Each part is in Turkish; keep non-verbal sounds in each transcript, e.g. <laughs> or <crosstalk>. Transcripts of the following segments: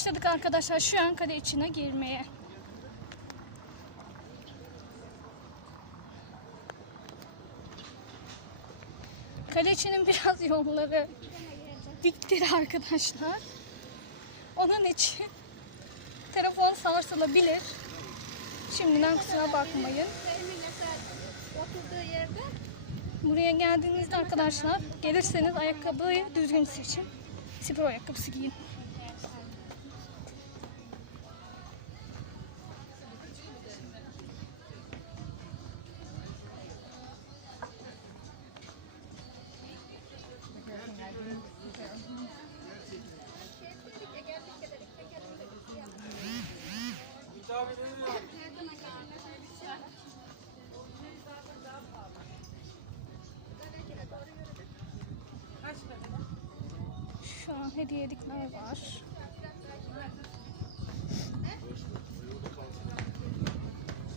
Başladık arkadaşlar şu an kale içine girmeye. Kale içinin biraz <laughs> yolları diktir arkadaşlar. Onun için telefon sarsılabilir. Şimdiden kusura bakmayın. Buraya geldiğinizde arkadaşlar gelirseniz ayakkabıyı düzgün seçin. Spor ayakkabısı giyin. An hediyelikler var.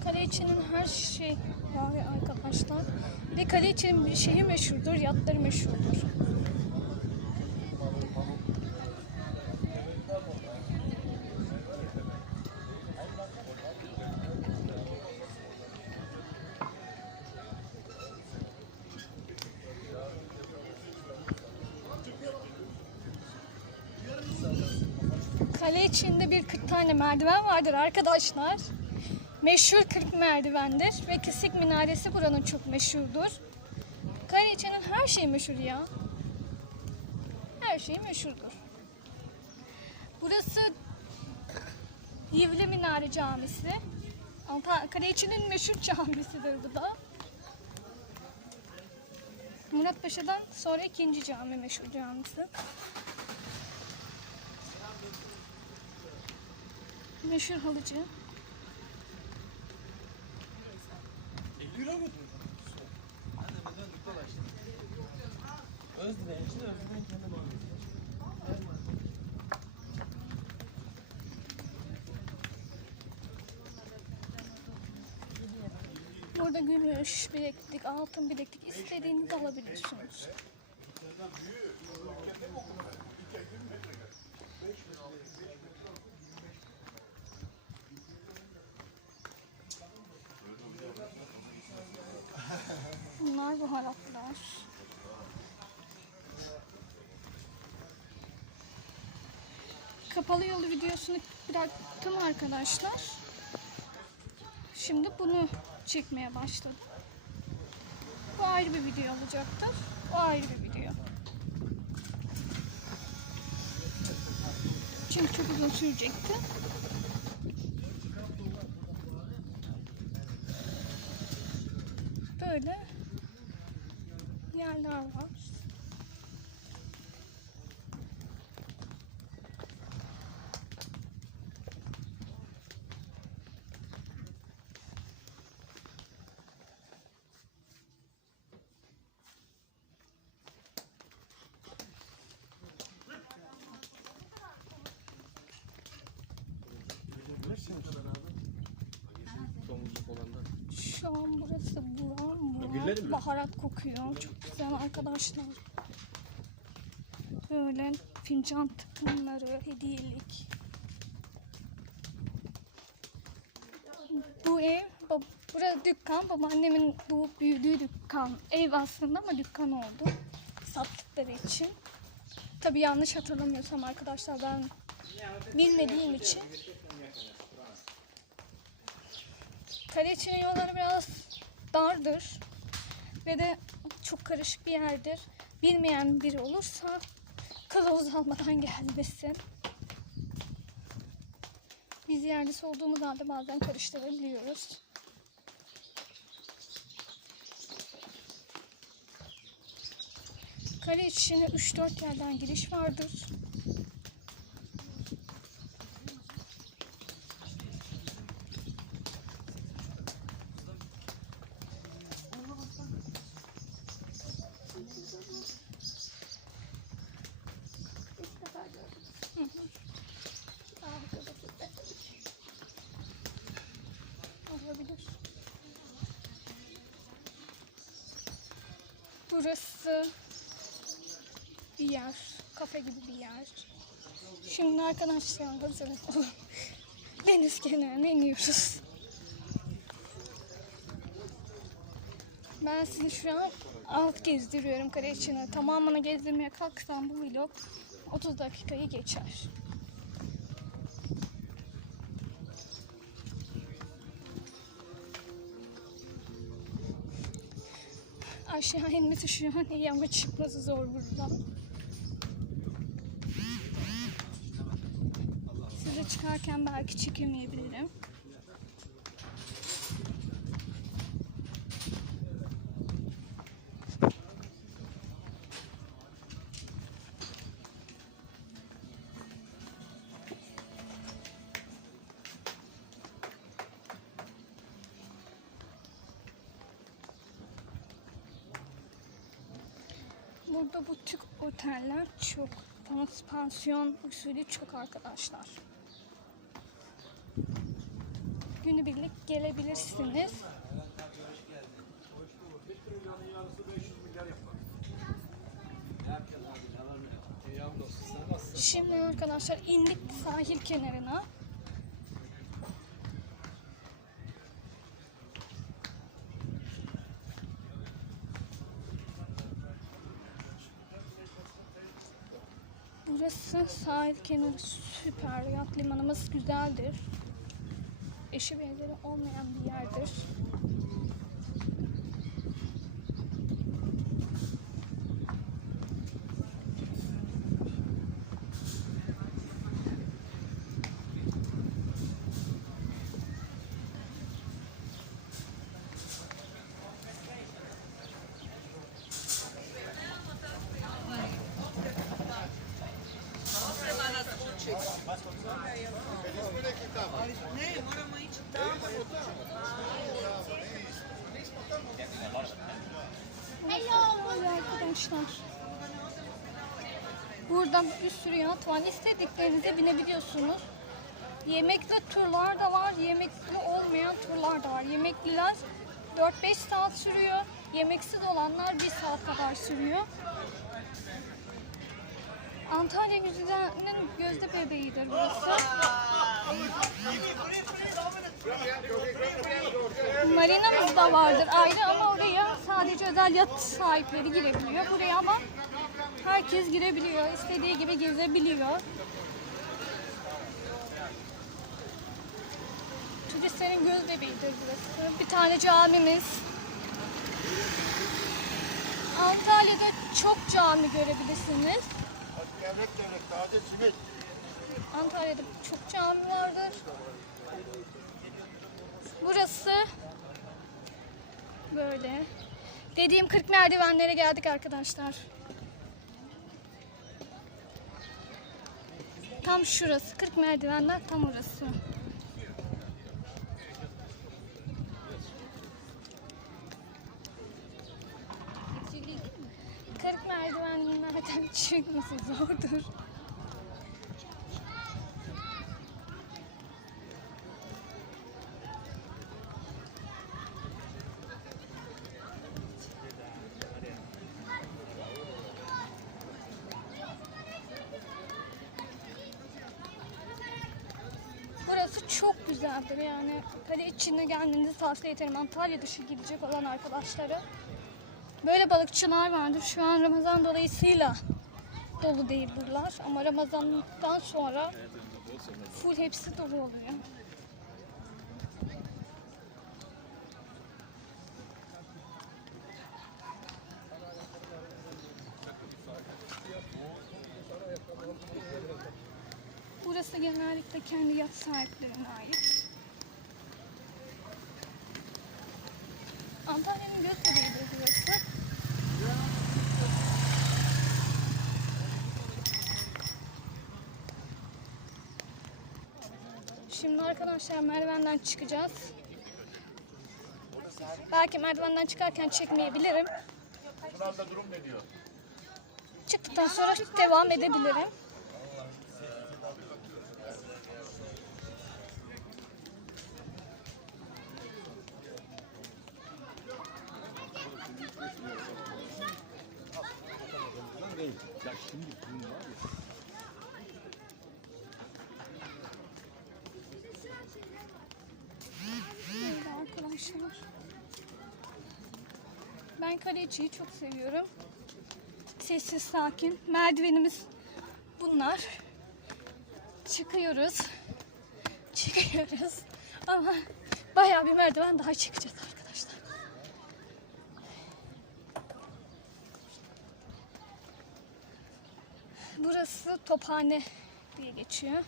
Kale içinin her şey var arkadaşlar. Bir de kale içinin bir şeyi meşhurdur, yatları meşhurdur. Kale içinde bir 40 tane merdiven vardır arkadaşlar. Meşhur 40 merdivendir ve Kisik Minaresi buranın çok meşhurdur. Kale içinin her şeyi meşhur ya. Her şeyi meşhurdur. Burası Yivli Minare Camisi. Anta- Kale içinin meşhur camisidir bu da. Murat Paşa'dan sonra ikinci cami meşhur camisi. Meşhur halıcı. Özdiven için Özdiven kendim aldım. Burada gümüş bileklik, altın bileklik istediğinizi alabilirsiniz. Bunlar baharatlar. Kapalı yolu videosunu bıraktım arkadaşlar. Şimdi bunu çekmeye başladım. Bu ayrı bir video olacaktır. O ayrı bir video. Çünkü çok uzun sürecekti. Böyle yerler var. Domuzluk olanlar. Şu an burası buram Gülleri buram mi? Kokuyor. Çok güzel arkadaşlar. Böyle fincan takımları, hediyelik. Bu ev, burası dükkan. Babaannemin doğup büyüdüğü dükkan. Ev aslında ama dükkan oldu. Sattıkları için. Tabii yanlış hatırlamıyorsam arkadaşlar ben bilmediğim için. Kale içinin yolları biraz dardır ve de çok karışık bir yerdir. Bilmeyen biri olursa kılavuz almadan <laughs> gelmesin. Biz yerlisi olduğumuz halde bazen karıştırabiliyoruz. Kale içine 3-4 yerden giriş vardır. Burası bir yer. Kafe gibi bir yer. Şimdi arkadaşlar hazırız. <laughs> Deniz kenarına iniyoruz. Ben sizi şu an alt gezdiriyorum kare içine. Tamamını gezdirmeye kalksam bu vlog 30 dakikayı geçer. Aşağı inmesi şu an ama çıkması zor buradan. Size çıkarken belki çekemeyebilirim. Burada butik oteller çok. Pans- Pansiyon usulü çok arkadaşlar. Günübirlik gelebilirsiniz. Şimdi arkadaşlar indik sahil kenarına. Burası sahil kenarı süper. Yat limanımız güzeldir. Eşi benzeri olmayan bir yerdir. Böyle arkadaşlar. Buradan bir sürü yat var. İstediklerinize binebiliyorsunuz. Yemekli turlar da var. Yemekli olmayan turlar da var. Yemekliler 4-5 saat sürüyor. Yemeksiz olanlar 1 saat kadar sürüyor. Antalya güzelinin gözde bebeğidir burası. Marinamız da vardır ayrı ama oraya sadece özel yat sahipleri girebiliyor. Buraya ama herkes girebiliyor. istediği gibi gezebiliyor. Turistlerin göz bebeğidir burası. Bir tane camimiz. Antalya'da çok cami görebilirsiniz. Gevrek gevrek taze simit. Antalya'da çok cami vardır. Burası böyle. Dediğim 40 merdivenlere geldik arkadaşlar. Tam şurası. 40 merdivenler tam orası. Kırk merdivenlerden çıkması zordur. Burası çok güzeldir yani. Kale içinde geldiğinizi tavsiye ederim. Antalya dışı gidecek olan arkadaşları. Böyle balıkçılar vardır. Şu an Ramazan dolayısıyla dolu değil buralar. Ama Ramazan'dan sonra full hepsi dolu oluyor. Burası genellikle kendi yat sahiplerine ait. Antalya'nın göz bebeğidir burası. Şimdi arkadaşlar merdivenden çıkacağız. Belki merdivenden çıkarken çekmeyebilirim. Sınavda durum ne diyor? Çıktıktan sonra devam edebilirim. Böyle arkadaşlar. Ben Kaleci'yi çok seviyorum. Sessiz, sakin. Merdivenimiz bunlar. Çıkıyoruz. Çıkıyoruz. Ama bayağı bir merdiven daha çıkacağız. Tophane diye geçiyor.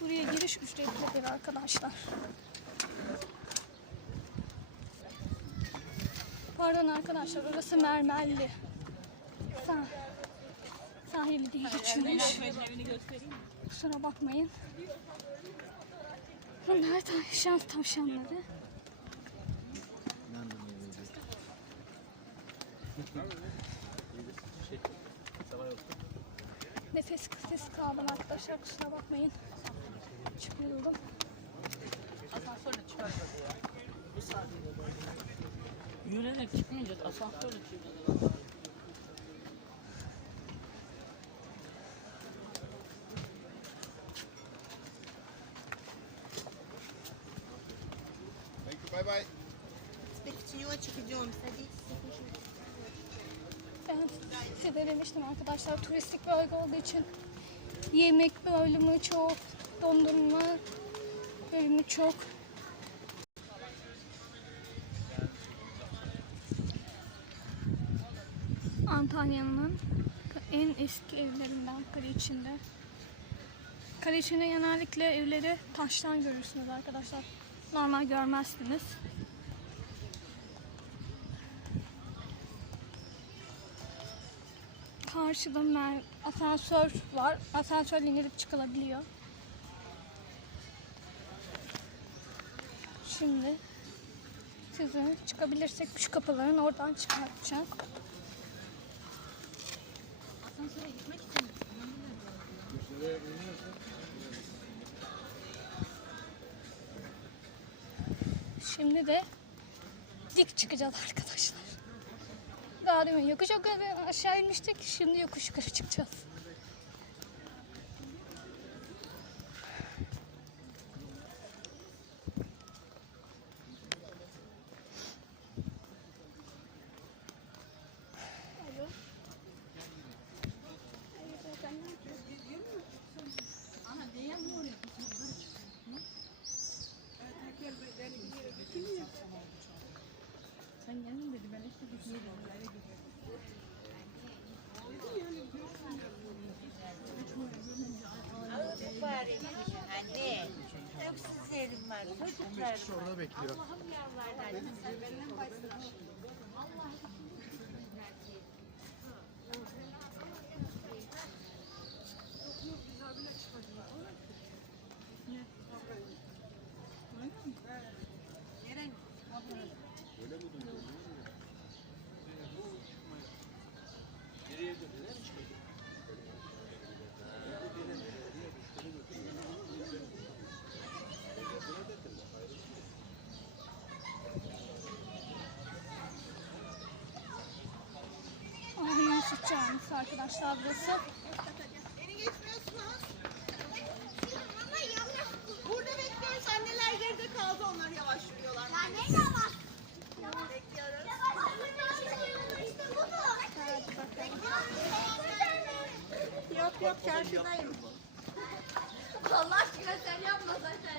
Buraya giriş ücretlidir arkadaşlar. Pardon arkadaşlar orası mermerli. Sah sahili diye geçiyormuş. Kusura bakmayın. Bunlar tavşan tavşanları. Şey, sabah yok. Sesi kaldım arkadaşlar kusura bakmayın. Çıkıyorum. Asansörle çıkartmadı ya. Bir saat Yürüyerek çıkmayacağız. Asansörle çıkacağız. Bye bye. Gitmek için yola çıkacağım. Hadi. Size demiştim arkadaşlar turistik bölge olduğu için yemek bölümü çok, dondurma bölümü çok. Antalya'nın en eski evlerinden kale içinde. Kale içinde genellikle evleri taştan görürsünüz arkadaşlar. Normal görmezsiniz. Karşıda mer asansör var. Asansörle inilip çıkılabiliyor. Şimdi sizi çıkabilirsek şu kapıların oradan çıkartacağım. Asansöre gitmek için Şimdi de dik çıkacağız arkadaşlar. Daha demin yokuş aşağı inmiştik. Şimdi yokuş yukarı çıkacağız. Hepsiz yerim var. Çocuklar. Orada bekliyor. Allah'ım yavrulardan. Ah Yusuf Camisi arkadaşlar burası. Beni geçmiyorsunuz. Ama yavaş. Burada bekliyoruz. Anneler geride kaldı. Onlar yavaş yürüyorlar. Ya ne yavaş? Bekliyoruz. İşte bu mu? Yok yok çarşıdayım. Allah aşkına sen yapma zaten.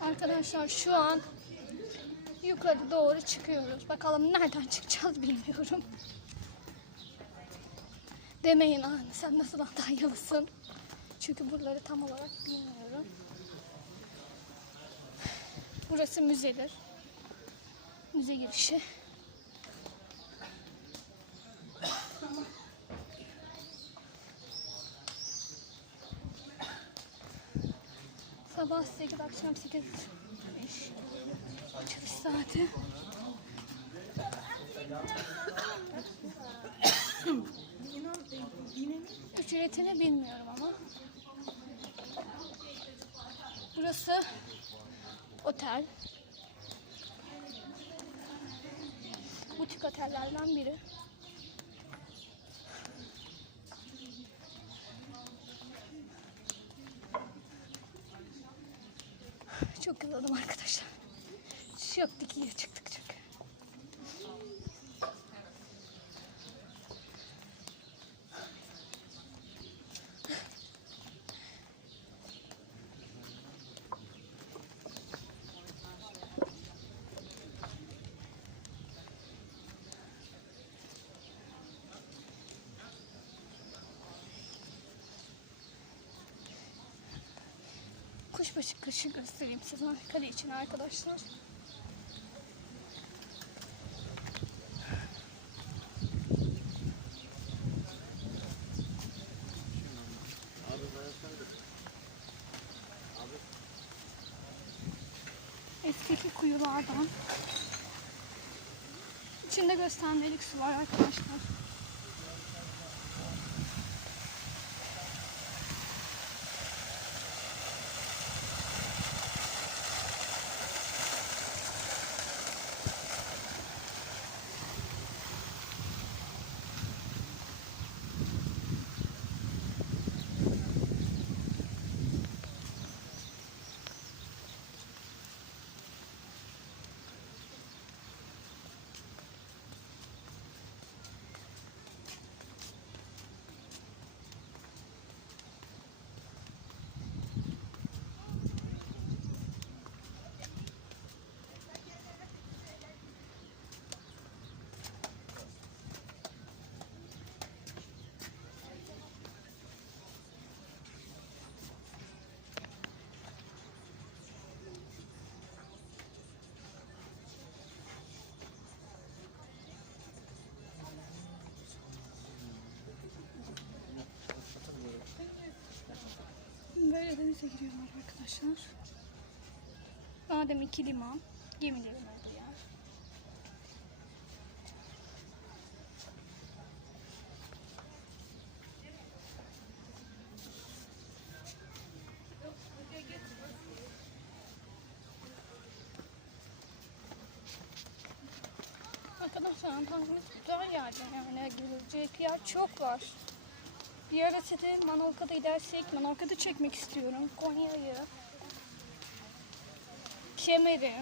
Arkadaşlar şu an yukarı doğru çıkıyoruz. Bakalım nereden çıkacağız bilmiyorum. Demeyin anne sen nasıl Antalyalısın? Çünkü buraları tam olarak bilmiyorum. Burası müzedir. Müze girişi. Sabah 8, akşam 8. İş. Açılış saati. Ücretini bilmiyorum ama. Burası otel. Butik otellerden biri. Çok yoruldum arkadaşlar. Çok dikiye çıktı. Kuşbaşı kışı göstereyim size kale için arkadaşlar. Eski kuyulardan. İçinde göstermelik su var arkadaşlar. Böyle denize giriyorlar arkadaşlar. Adem iki liman. Gemilerin olduğu yer. Arkadaşlar Antalya'mız güzel yerde yani gelecek yer çok var. Ara size Manavgat'a gidersek Manavgat'ı çekmek istiyorum. Konya'yı. Kemer'i.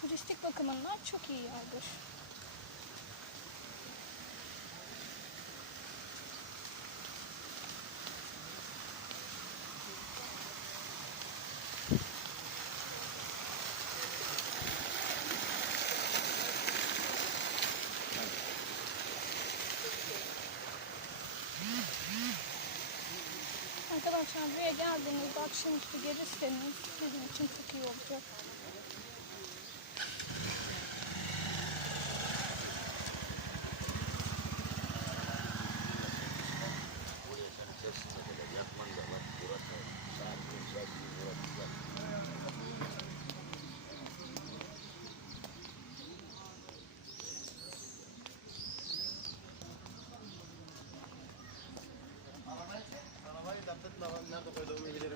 Turistik bakımından çok iyi yerdir. Arkadaşlar buraya geldiğinizde akşamüstü gelirseniz bizim için çok iyi olacak.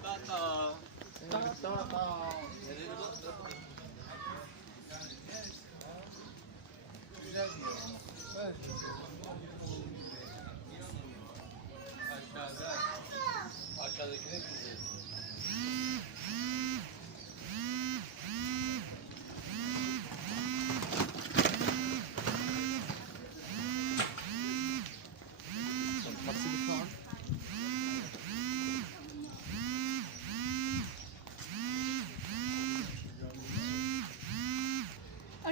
Tata. Tata. Tata. Güzel diyor. Evet. Aşağıda. Aşağıdakine güzel.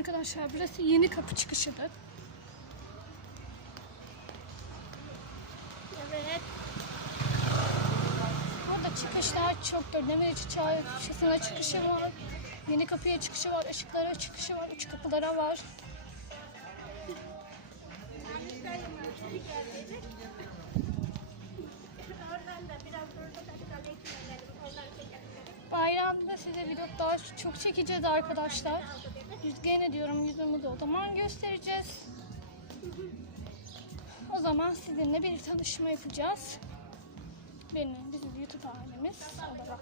Arkadaşlar burası yeni kapı çıkışıdır. Evet. Burada çıkışlar çoktur. Demirci Çarşısı'na çıkışı var. Yeni kapıya çıkışı var. Işıklara çıkışı var. Üç kapılara var. Bayramda size vloglar çok çekeceğiz arkadaşlar. Gene diyorum yüzümüzü o zaman göstereceğiz. O zaman sizinle bir tanışma yapacağız. Benim, bizim YouTube ailemiz olarak.